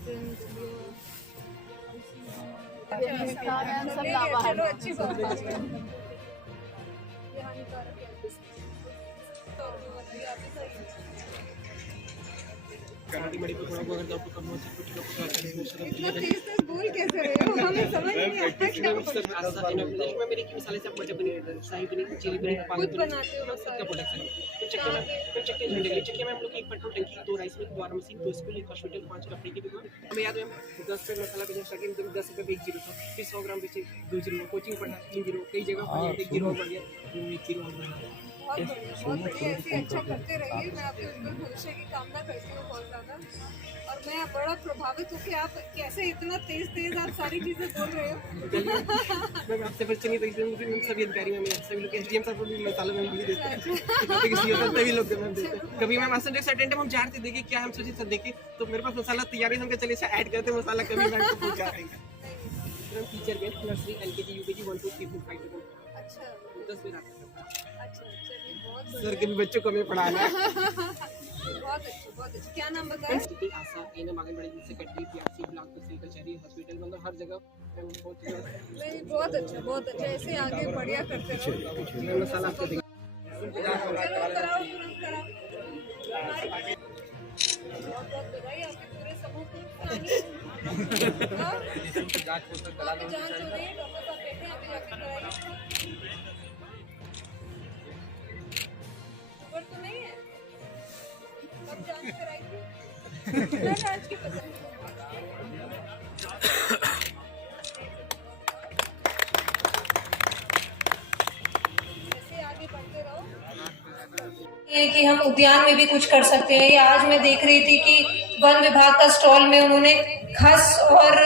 सब लाभार्थी। चलो अच्छी बात है। ये हानिकारक है। तो बताइए आप ही सही। कराटी मणि को थोड़ा बहुत आपको कम हो सकता है कुछ लोग इतना तेज से बोल कैसे रहे हो? हमें समझ नहीं आता क्या में मेरी की मसाले सब मटर पनीर शाही पनीर चिली पनीर पालक खुद बनाते हो मसाले? का प्रोडक्ट है फिर चक्के झंडे के चक्के में हम लोग एक पेट्रोल टंकी 2 rice mill 2 machine 2 school 1 hospital 5 कपड़े की दुकान हमें याद है 10 रुपये मसाला बेचने स्टार्टिंग 10 रुपये 1 जीरो था फिर 100 ग्राम बेचे 2 जीरो कोचिंग पढ़ा 3 जीरो कई जगह 1 जीरो बढ़ गया 1 जीरो हो गया। बहुत बढ़िया ऐसे अच्छा करते रहिए। मैं आपके उज्जवल भविष्य की कामना करती हूँ बहुत ज़्यादा। और मैं बड़ा प्रभावित हूँ कि आप कैसे इतना तेज आप सारी चीज़ें बोल रहे हो। मैं आपसे परिचय नहीं तरीके से सभी अधिकारी में सभी लोग एसडीएम साहब को भी मसाला में भी देते हैं किसी होता है तभी लोग मैम देते हैं। कभी मैं मास्टर डेस्क अटेंड हम जा रहे थे देखिए क्या हम सोचे सर देखे तो मेरे पास मसाला तैयार है हम चले ऐड करते मसाला कभी मैम को पूछा रहेगा। टीचर के नर्सरी एलकेजी यूकेजी 1 2 3 4 5 अच्छा 10 में आता है। अच्छा चलिए बहुत सर के भी बच्चों को हमें पढ़ाना है। बहुत अच्छा। क्या नाम बताया? ASHA ANM anganwadi secretary PRC block tehsil कचहरी हॉस्पिटल मतलब हर जगह नहीं बहुत अच्छा ऐसे आगे बढ़िया करते रहो। मसाला आपको देंगे। कराओ तुरंत कराओ। बहुत बधाई आपके पूरे समूह को। जांच हो रही है डॉक्टर साहब बैठे हैं अभी जाके कराइए। शुगर तो नहीं है? कब जांच कराई थी? आज की पता कि हम उद्यान में भी कुछ कर सकते हैं। या आज मैं देख रही थी कि वन विभाग का स्टॉल में उन्होंने खस और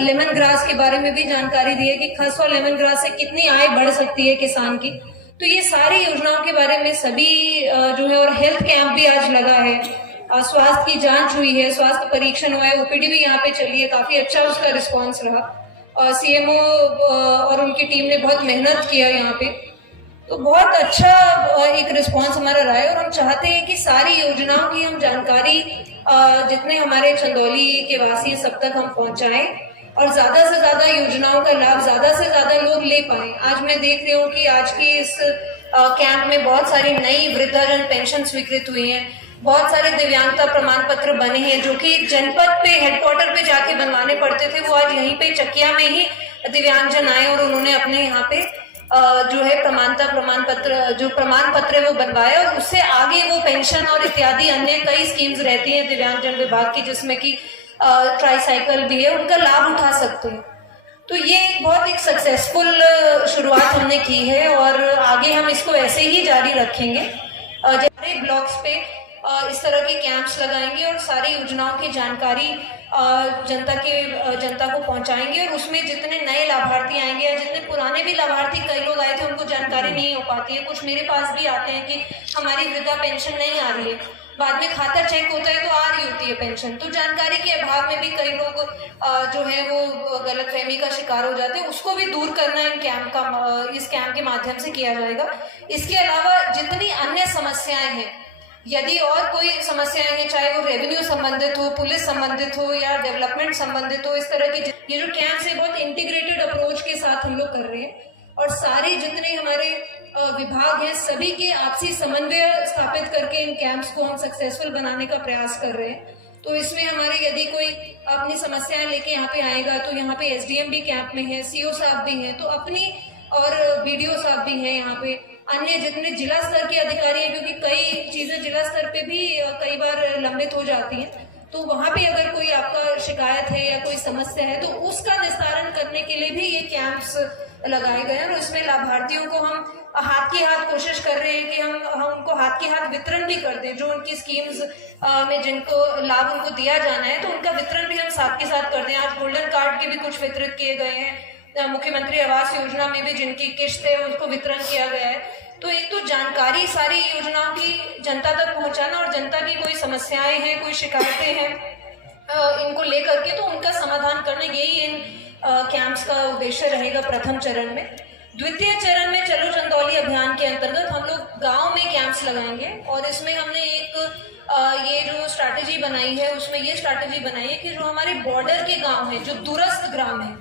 लेमन ग्रास के बारे में भी जानकारी दी है कि खस और लेमन ग्रास से कितनी आय बढ़ सकती है किसान की। तो ये सारी योजनाओं के बारे में सभी जो है और हेल्थ कैंप भी आज लगा है। स्वास्थ्य की जांच हुई है, स्वास्थ्य परीक्षण हुआ है, ओपीडी भी यहाँ पे चली है, काफी अच्छा उसका रिस्पॉन्स रहा। सीएमओ और उनकी टीम ने बहुत मेहनत किया यहाँ पे, तो बहुत अच्छा एक रिस्पांस हमारा रहा है। और हम चाहते हैं कि सारी योजनाओं की हम जानकारी जितने हमारे चंदौली के वासी सब तक हम पहुंचाएं और ज्यादा से ज्यादा योजनाओं का लाभ ज्यादा से ज्यादा लोग ले पाएं। आज मैं देख रही हूँ कि आज के इस कैंप में बहुत सारी नई वृद्धाजन पेंशन स्वीकृत हुई हैं, बहुत सारे दिव्यांगता प्रमाण पत्र बने हैं जो कि जनपद पे हेडक्वार्टर पे जाके बनवाने पड़ते थे, वो आज यहीं पे चकिया में ही दिव्यांगजन आए और उन्होंने अपने यहाँ पे जो है प्रमाण पत्र वो बनवाए और उससे आगे वो पेंशन और इत्यादि अन्य कई स्कीम्स रहती हैं दिव्यांगजन विभाग की, जिसमें कि ट्राईसाइकिल भी है, उनका लाभ उठा सकते हैं। तो ये बहुत एक सक्सेसफुल शुरुआत हमने की है और आगे हम इसको ऐसे ही जारी रखेंगे। सारे ब्लॉक्स पे इस तरह के कैंप्स लगाएंगे और सारी योजनाओं की जानकारी जनता को पहुंचाएंगे और उसमें जितने नए लाभार्थी आएंगे या जितने पुराने भी लाभार्थी कई लोग आए थे उनको जानकारी नहीं हो पाती है। कुछ मेरे पास भी आते हैं कि हमारी वृद्धा पेंशन नहीं आ रही है, बाद में खाता चेक होता है तो आ रही होती है पेंशन। तो जानकारी के अभाव में भी कई लोग जो है वो गलतफहमी का शिकार हो जाते हैं, उसको भी दूर करना इस कैंप के माध्यम से किया जाएगा। इसके अलावा जितनी अन्य समस्याएं हैं, यदि और कोई समस्याएं हैं, चाहे वो रेवेन्यू संबंधित हो, पुलिस संबंधित हो या डेवलपमेंट संबंधित हो, इस तरह की ये जो कैंप है बहुत इंटीग्रेटेड अप्रोच के साथ हम लोग कर रहे हैं और सारे जितने हमारे विभाग हैं सभी के आपसी समन्वय स्थापित करके इन कैंप्स को हम सक्सेसफुल बनाने का प्रयास कर रहे हैं। तो इसमें हमारे यदि कोई अपनी समस्याएं लेके यहाँ पे आएगा तो यहाँ पे एसडीएम भी कैंप में है, सीओ साहब भी हैं, तो अपनी और बीडीओ साहब भी हैं यहाँ पे, अन्य जितने जिला स्तर के अधिकारी हैं, क्योंकि कई चीजें जिला स्तर पे भी कई बार लंबित हो जाती हैं, तो वहां पे अगर कोई आपका शिकायत है या कोई समस्या है तो उसका निस्तारण करने के लिए भी ये कैंप्स लगाए गए हैं। और उसमें लाभार्थियों को हम हाथ की हाथ कोशिश कर रहे हैं कि हम उनको हाथ की हाथ वितरण भी कर दें, जो उनकी स्कीम्स में जिनको लाभ उनको दिया जाना है तो उनका वितरण भी हम साथ के साथ कर दें। आज गोल्डन कार्ड के भी कुछ वितरित किए गए हैं, मुख्यमंत्री आवास योजना में भी जिनकी किस्त है उनको वितरण किया गया है। तो एक तो जानकारी सारी योजनाओं की जनता तक पहुंचाना और जनता की कोई समस्याएं हैं, कोई शिकायतें हैं, इनको लेकर के तो उनका समाधान करना, यही इन कैंप्स का उद्देश्य रहेगा प्रथम चरण में। द्वितीय चरण में चलो चंदौली अभियान के अंतर्गत हम लोग गांव में कैंप्स लगाएंगे और इसमें हमने एक ये जो स्ट्रैटेजी बनाई है उसमें ये स्ट्रैटेजी बनाई है कि जो हमारे बॉर्डर के गांव हैं, जो दूरस्थ ग्राम है,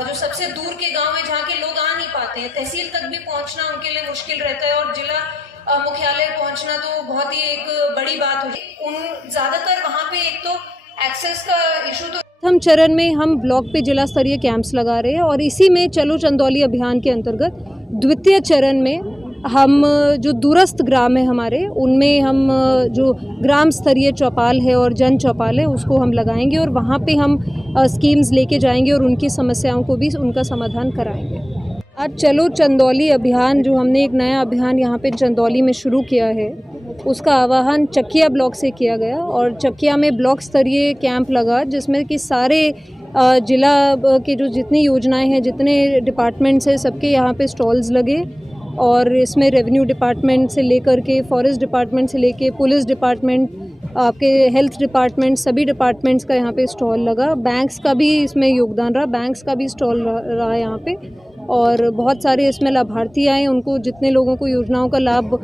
जो सबसे दूर के गांव है, जहाँ के लोग आ नहीं पाते हैं, तहसील तक भी पहुंचना उनके लिए मुश्किल रहता है और जिला मुख्यालय पहुंचना तो बहुत ही एक बड़ी बात हुई। उन ज्यादातर वहाँ पे एक तो एक्सेस का इशू तो प्रथम चरण में हम ब्लॉक पे जिला स्तरीय कैंप्स लगा रहे हैं और इसी में चलो चंदौली अभियान के अंतर्गत द्वितीय चरण में हम जो दूरस्थ ग्राम है हमारे, उनमें हम जो ग्राम स्तरीय चौपाल है और जन चौपाल है उसको हम लगाएंगे और वहाँ पे हम स्कीम्स लेके जाएंगे और उनकी समस्याओं को भी उनका समाधान कराएंगे। आज चलो चंदौली अभियान जो हमने एक नया अभियान यहाँ पे चंदौली में शुरू किया है, उसका आह्वान चकिया ब्लॉक से किया गया और चकिया में ब्लॉक स्तरीय कैंप लगा जिसमें कि सारे जिला के जो जितनी योजनाएं हैं, जितने डिपार्टमेंट्स हैं, सबके यहाँ पे स्टॉल्स लगे और इसमें रेवेन्यू डिपार्टमेंट से लेकर के फॉरेस्ट डिपार्टमेंट से लेके पुलिस डिपार्टमेंट, आपके हेल्थ डिपार्टमेंट, सभी डिपार्टमेंट्स का यहाँ पे स्टॉल लगा। बैंक्स का भी इसमें योगदान रहा, बैंक्स का भी स्टॉल रहा यहाँ पे और बहुत सारे इसमें लाभार्थी आए, उनको जितने लोगों को योजनाओं का लाभ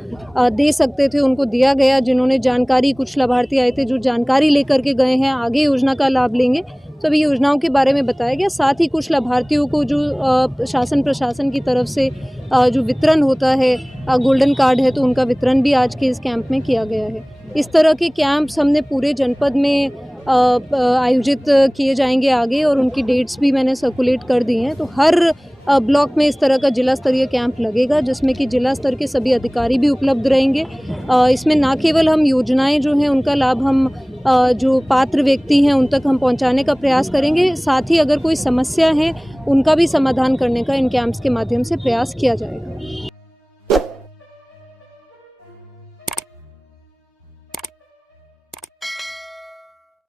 दे सकते थे उनको दिया गया। जिन्होंने जानकारी, कुछ लाभार्थी आए थे जो जानकारी लेकर के गए हैं, आगे योजना का लाभ लेंगे, सभी योजनाओं के बारे में बताया गया। साथ ही कुछ लाभार्थियों को जो शासन प्रशासन की तरफ से जो वितरण होता है, गोल्डन कार्ड है, तो उनका वितरण भी आज के इस कैंप में किया गया है। इस तरह के कैंप्स हमने पूरे जनपद में आयोजित किए जाएंगे आगे और उनकी डेट्स भी मैंने सर्कुलेट कर दी हैं। तो हर ब्लॉक में इस तरह का जिला स्तरीय कैंप लगेगा जिसमें कि जिला स्तर के सभी अधिकारी भी उपलब्ध रहेंगे। इसमें ना केवल हम योजनाएं जो हैं उनका लाभ हम जो पात्र व्यक्ति हैं उन तक हम पहुंचाने का प्रयास करेंगे, साथ ही अगर कोई समस्या है उनका भी समाधान करने का इन कैंप्स के माध्यम से प्रयास किया जाएगा।